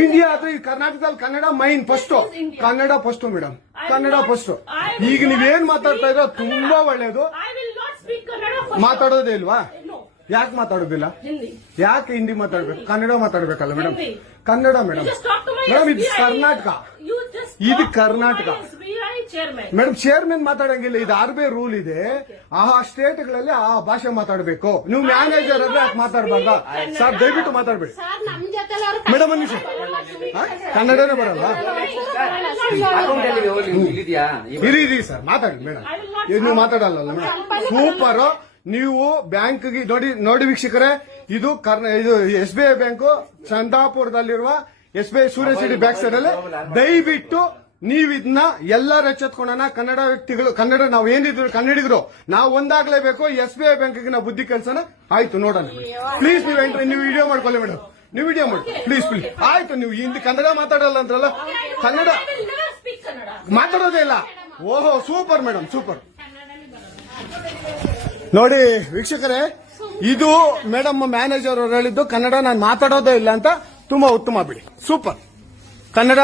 India ಅದು ಈ ಕರ್ನಾಟಕದಲ್ಲಿ Kannada main first. Kannada first madam, Kannada first. ಈಗ ನೀವೇನ್ ಮಾತಾಡ್ತಾ ಇರೋ ತುಂಬಾ ಒಳ್ಳೇದು. ಮಾತಾಡೋದೇ ಇಲ್ವಾ? ಯಾಕೆ ಮಾತಾಡೋದಿಲ್ಲ? ಯಾಕೆ ಹಿಂದಿ ಮಾತಾಡ್ಬೇಕು? ಕನ್ನಡ ಮಾತಾಡ್ಬೇಕಲ್ಲ ಮೇಡಮ್. ಕನ್ನಡ ಮೇಡಮ್. ಮೇಡಮ್ ಇದು ಕರ್ನಾಟಕ, ಇದು ಕರ್ನಾಟಕ ಮೇಡಮ್. ಚೇರ್ಮನ್ ಮಾತಾಡಂಗಿಲ್ಲ, ಇದು RBI ರೂಲ್ ಇದೆ. ಆ ಸ್ಟೇಟ್ಗಳಲ್ಲಿ ಆ ಭಾಷೆ ಮಾತಾಡಬೇಕು. ನೀವು ಮ್ಯಾನೇಜರ್ ಆದ್ರೆ ಯಾಕೆ ಮಾತಾಡಬಾರ್ದ? ಸರ್ ದಯವಿಟ್ಟು ಮಾತಾಡ್ಬೇಡಿ ಮೇಡಮ್. ಒಂದು ನಿಮಿಷ, ಕನ್ನಡನೇ ಬರಲ್ಲ? ಇರಿ ಸರ್, ಮಾತಾಡಿ ಮೇಡಮ್. ನೀವು ಮಾತಾಡಲ್ಲ ಮೇಡಮ್. ಸೂಪರ್. ನೀವು ಬ್ಯಾಂಕ್ಗೆ ನೋಡಿ ವೀಕ್ಷಕರೇ, ಇದು SBI ಬ್ಯಾಂಕು ಚಂದಾಪುರದಲ್ಲಿರುವ SBI ಸೂರ್ಯ ಸಿಟಿ ಬ್ಯಾಕ್ ಸೈಡ್ ಅಲ್ಲಿ. ದಯವಿಟ್ಟು ನೀವು ಇದನ್ನ ಎಲ್ಲರೂ ಎಚ್ಚೆತ್ಕೊಳ್ಳೋಣ. ಕನ್ನಡ ವ್ಯಕ್ತಿಗಳು, ಕನ್ನಡ ನಾವು ಏನಿದ್ರು ಕನ್ನಡಿಗರು ನಾವು ಒಂದಾಗ್ಲೇಬೇಕು. SBI ಬ್ಯಾಂಕ್ಗೆ ನಾವು ಬುದ್ಧಿ ಕಲ್ಸೋಣ. ಆಯ್ತು, ನೋಡೋಣ ಪ್ಲೀಸ್. ನೀವು ವಿಡಿಯೋ ಮಾಡ್ಕೊಳ್ಳಿ ಮೇಡಮ್, ನೀವು ವಿಡಿಯೋ ಮಾಡಿ ಪ್ಲೀಸ್. ಆಯ್ತು, ನೀವು ಹಿಂದಿ ಕನ್ನಡ ಮಾತಾಡಲ್ಲ ಅಂದ್ರಲ್ಲ, ಕನ್ನಡ ಮಾತಾಡೋದೇ ಇಲ್ಲ. ಓಹೋ, ಸೂಪರ್ ಮೇಡಮ್, ಸೂಪರ್. ನೋಡಿ ವೀಕ್ಷಕರೇ, ಇದು ಮೇಡಮ್ ಮ್ಯಾನೇಜರ್ ಅವರು ಹೇಳಿದ್ದು ಕನ್ನಡ ನಾನು ಮಾತಾಡೋದೇ ಇಲ್ಲ ಅಂತ. ತುಂಬಾ ಉತ್ತಮ ಬಿಡಿ, ಸೂಪರ್. ಕನ್ನಡ